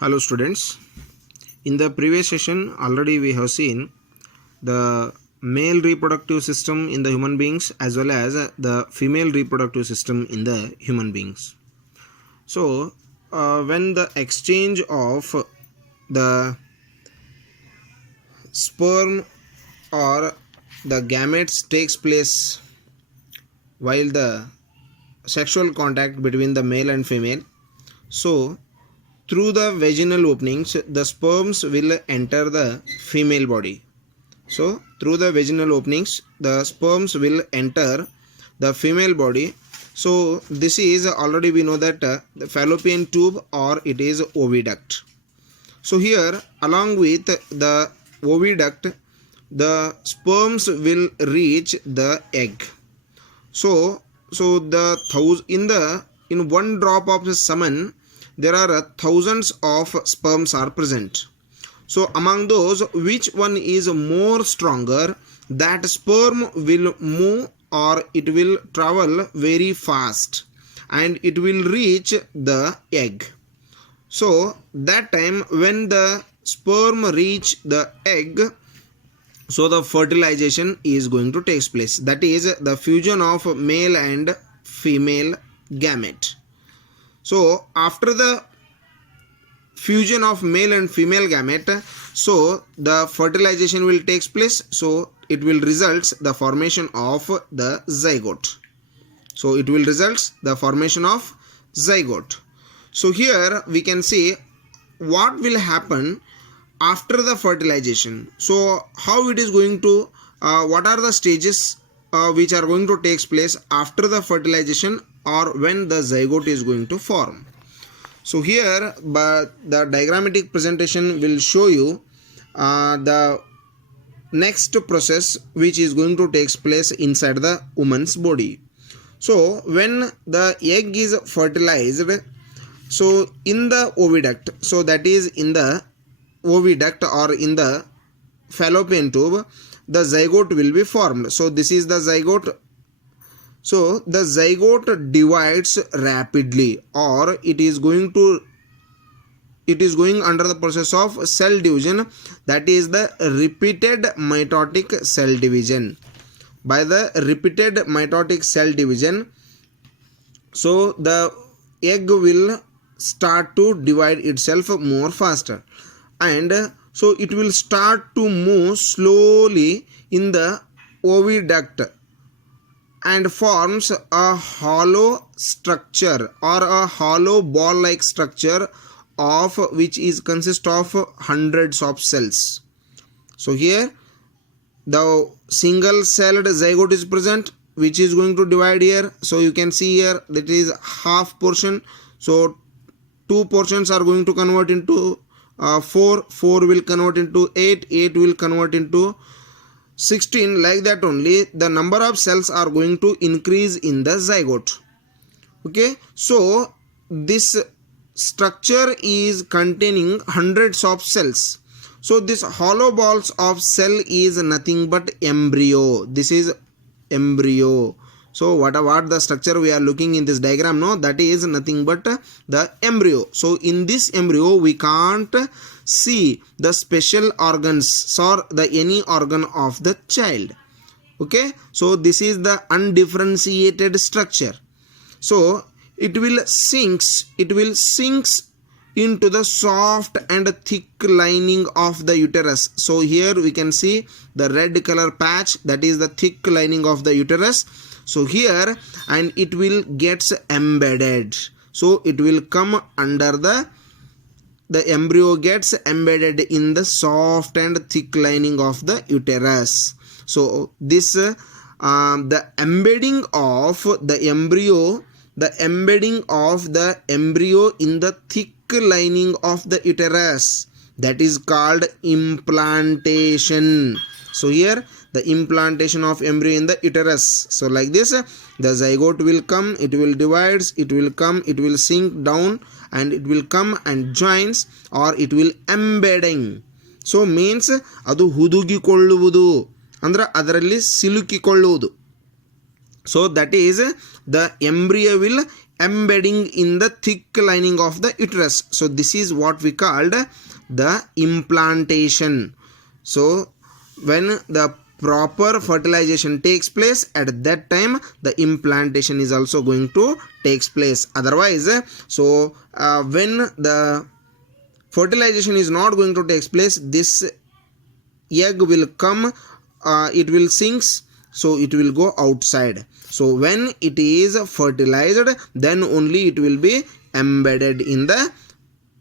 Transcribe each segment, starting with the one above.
Hello students, in the previous session already we have seen the male reproductive system in the human beings as well as the female reproductive system in the human beings. So when the exchange of the sperm or the gametes takes place while the sexual contact between the male and female, so through the vaginal openings, the sperms will enter the female body. So, through the vaginal openings, the sperms will enter the female body. So, this is already we know that the fallopian tube or it is oviduct. So, here along with the oviduct, the sperms will reach the egg. So in one drop of semen, there are thousands of sperms are present. So among those, which one is more stronger, that sperm will move or it will travel very fast and it will reach the egg. So that time when the sperm reach the egg, so the fertilization is going to take place. That is the fusion of male and female gamete. So after the fusion of male and female gamete, so the fertilization will take place. So it will result the formation of the zygote. So it will result the formation of zygote. So here we can see what will happen after the fertilization. So how it is going to what are the stages which are going to take place after the fertilization or when the zygote is going to form. So here the diagrammatic presentation will show you the next process which is going to take place inside the woman's body. So when the egg is fertilized, so in the oviduct, so that is in the oviduct or in the fallopian tube, the zygote will be formed. So this is the zygote. So the zygote divides rapidly, or it is going under the process of cell division, that is the repeated mitotic cell division. By the repeated mitotic cell division, so the egg will start to divide itself more faster, and so it will start to move slowly in the oviduct and forms a hollow structure or a hollow ball like structure of which is consist of hundreds of cells. So here the single celled zygote is present which is going to divide here. So you can see here that is half portion. So two portions are going to convert into 4 will convert into 8 will convert into 16. Like that only the number of cells are going to increase in the zygote. Okay, so this structure is containing hundreds of cells. So this hollow balls of cell is nothing but embryo. This is embryo. So what the structure we are looking in this diagram, no, that is nothing but the embryo. So in this embryo we can't see the special organs or the any organ of the child. Okay, so this is the undifferentiated structure. So it will sinks into the soft and thick lining of the uterus. So here we can see the red color patch, that is the thick lining of the uterus. So here, and it will gets embedded. So it will come under the embryo gets embedded in the soft and thick lining of the uterus. So this the embedding of the embryo in the thick lining of the uterus, that is called implantation. So here the implantation of embryo in the uterus. So like this, the zygote will come, it will divide, it will come, it will sink down, and it will come and joins, or it will embedding. So means adu hudugikolluvudu andre adaralli silukikolluvudu. So that is the embryo will embedding in the thick lining of the uterus. So this is what we called the implantation. So when the proper fertilization takes place, at that time the implantation is also going to takes place. Otherwise, so when the fertilization is not going to take place, this egg will come, it will sinks, so it will go outside. So when it is fertilized, then only it will be embedded in the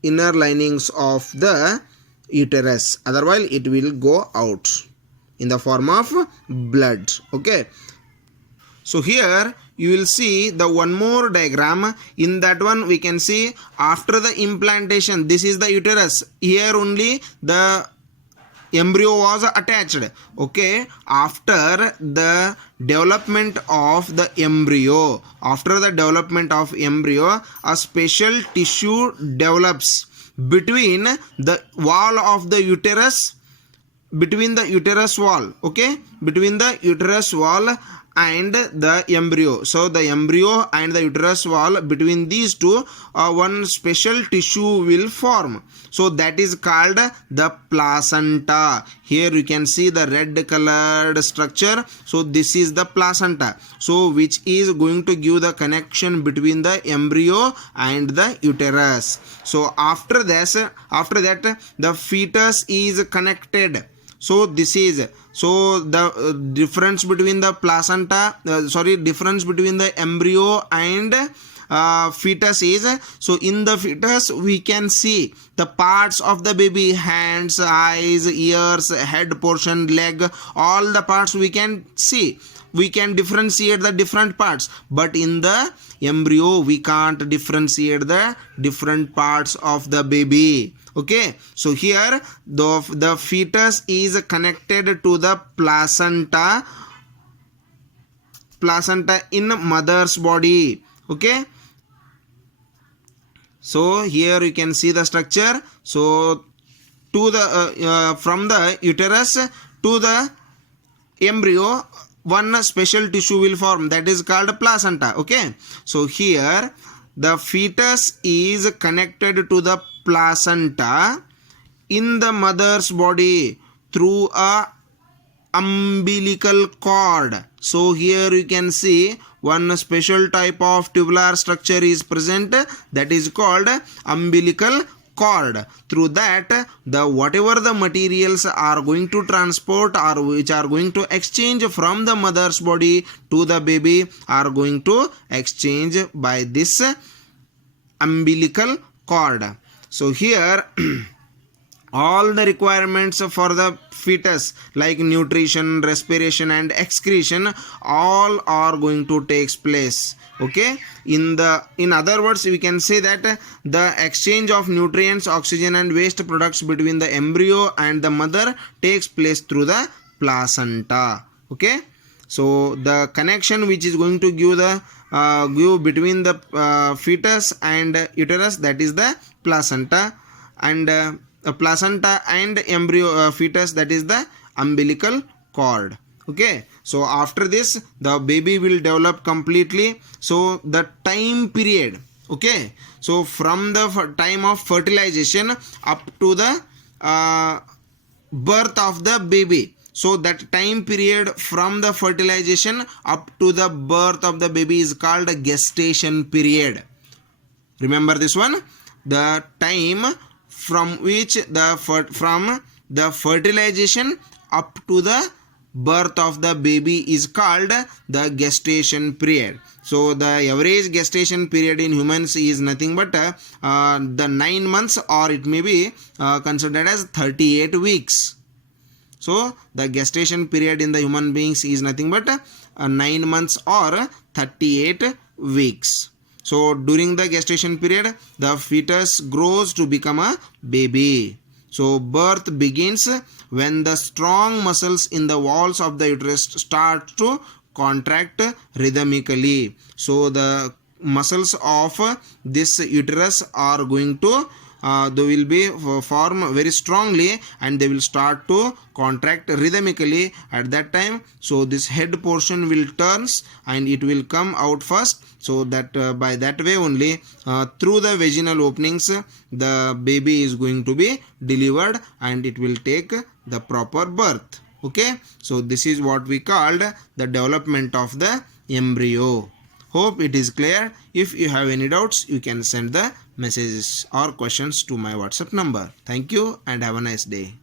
inner linings of the uterus. Otherwise it will go out in the form of blood. Okay, so here you will see the one more diagram. In that one we can see after the implantation, this is the uterus. Here only the embryo was attached. Okay, after the development of the embryo, a special tissue develops between the wall of the uterus, between the uterus wall, okay, between the uterus wall and the embryo. So the embryo and the uterus wall, between these two, one special tissue will form. So that is called the placenta. Here you can see the red colored structure. So this is the placenta, so which is going to give the connection between the embryo and the uterus. So after that the fetus is connected. So this is, so the difference between the placenta, difference between the embryo and fetus is, so in the fetus we can see the parts of the baby, hands, eyes, ears, head portion, leg, all the parts we can see. We can differentiate the different parts, but in the embryo we can't differentiate the different parts of the baby. Okay, so here the fetus is connected to the placenta in mother's body. Okay, so here you can see the structure. So to the from the uterus to the embryo, one special tissue will form, that is called placenta. Okay, so here the fetus is connected to the placenta in the mother's body through a umbilical cord. So here you can see one special type of tubular structure is present, that is called umbilical cord. Through that, the whatever the materials are going to transport or which are going to exchange from the mother's body to the baby are going to exchange by this umbilical cord. So here all the requirements for the fetus like nutrition, respiration and excretion, all are going to take place. Okay, in other words we can say that the exchange of nutrients, oxygen and waste products between the embryo and the mother takes place through the placenta. Okay, so the connection which is going to give the give between the fetus and uterus, that is the placenta, and placenta and embryo fetus, that is the umbilical cord. Okay, so after this the baby will develop completely. So the time period, okay, so from the time of fertilization up to the birth of the baby, so that time period from the fertilization up to the birth of the baby is called gestation period. Remember this one, the time from which from the fertilization up to the birth of the baby is called the gestation period. So the average gestation period in humans is nothing but the 9 months, or it may be considered as 38 weeks. So the gestation period in the human beings is nothing but 9 months or 38 weeks. So during the gestation period the fetus grows to become a baby. So birth begins when the strong muscles in the walls of the uterus start to contract rhythmically. So the muscles of this uterus are going to they will be form very strongly, and they will start to contract rhythmically at that time. So this head portion will turns and it will come out first, so that by that way only through the vaginal openings the baby is going to be delivered and it will take the proper birth. Okay, so this is what we called the development of the embryo. Hope it is clear. If you have any doubts, you can send the messages or questions to my WhatsApp number. Thank you and have a nice day.